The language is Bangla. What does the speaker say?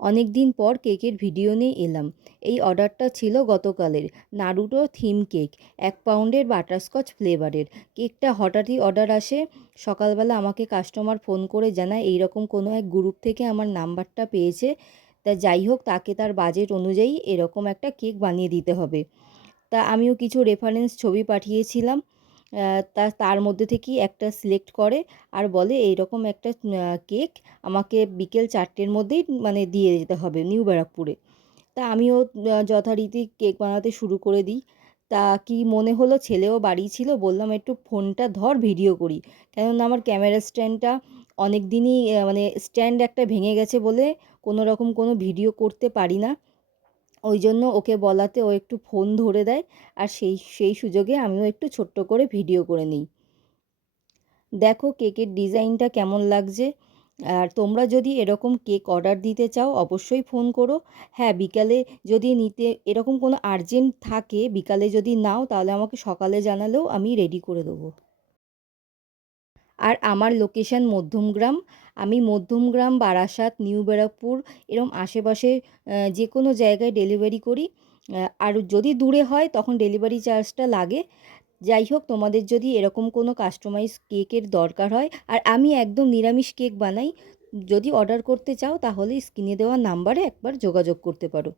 অনেক দিন পর কেকের ভিডিও নিয়ে এলাম। এই অর্ডারটা ছিল গতকালের। নারুটো থিম কেক, 1 পাউন্ডের বাটারস্কচ ফ্লেভারের। কেকটা হঠাৎই অর্ডার আসে। সকালবেলা আমাকে কাস্টমার ফোন করে জানায় এইরকম কোনো এক গ্রুপ থেকে আমার নাম্বারটা পেয়েছে। তা যাই হোক, তাকে তার বাজেট অনুযায়ী এরকম একটা কেক বানিয়ে দিতে হবে। তা আমিও কিছু রেফারেন্স ছবি পাঠিয়েছিলাম। তার মধ্যে থেকেই একটা সিলেক্ট করে আর বলে এইরকম একটা কেক আমাকে বিকেল 4টের মধ্যেই মানে দিয়ে যেতে হবে নিউ ব্যারাকপুরে। তা আমিও যথারীতি কেক বানাতে শুরু করে দিই। তা কি মনে হলো, ছেলেও বাড়ি ছিল, বললাম একটু ফোনটা ধর ভিডিও করি। কেননা আমার ক্যামেরা স্ট্যান্ডটা অনেক দিনই মানে স্ট্যান্ড একটা ভেঙে গেছে বলে কোনো রকম কোনো ভিডিও করতে পারি না। ওই জন্য ওকে বলাতে ও একটু ফোন ধরে দেয়, আর সেই সেই সুযোগে আমিও একটু ছোট্ট করে ভিডিও করে নিই। দেখো কেকের ডিজাইনটা কেমন লাগছে। আর তোমরা যদি এরকম কেক অর্ডার দিতে চাও অবশ্যই ফোন করো। হ্যাঁ, বিকালে যদি নিতে এরকম কোনো আর্জেন্ট থাকে, বিকালে যদি নাও তাহলে আমাকে সকালে জানালেও আমি রেডি করে দেবো। আর আমার লোকেশান মধ্যমগ্রাম। আমি মধ্যমগ্রাম, বারাসাত, নিউ ব্যারাকপুর এরম আশেপাশে যে কোনো জায়গায় ডেলিভারি করি। আর যদি দূরে হয় তখন ডেলিভারি চার্জটা লাগে। যাই হোক, তোমাদের যদি এরকম কোনো কাস্টমাইজ কেকের দরকার হয়, আর আমি একদম নিরামিষ কেক বানাই, যদি অর্ডার করতে চাও তাহলে স্ক্রিনে দেওয়া নাম্বারে একবার যোগাযোগ করতে পারো।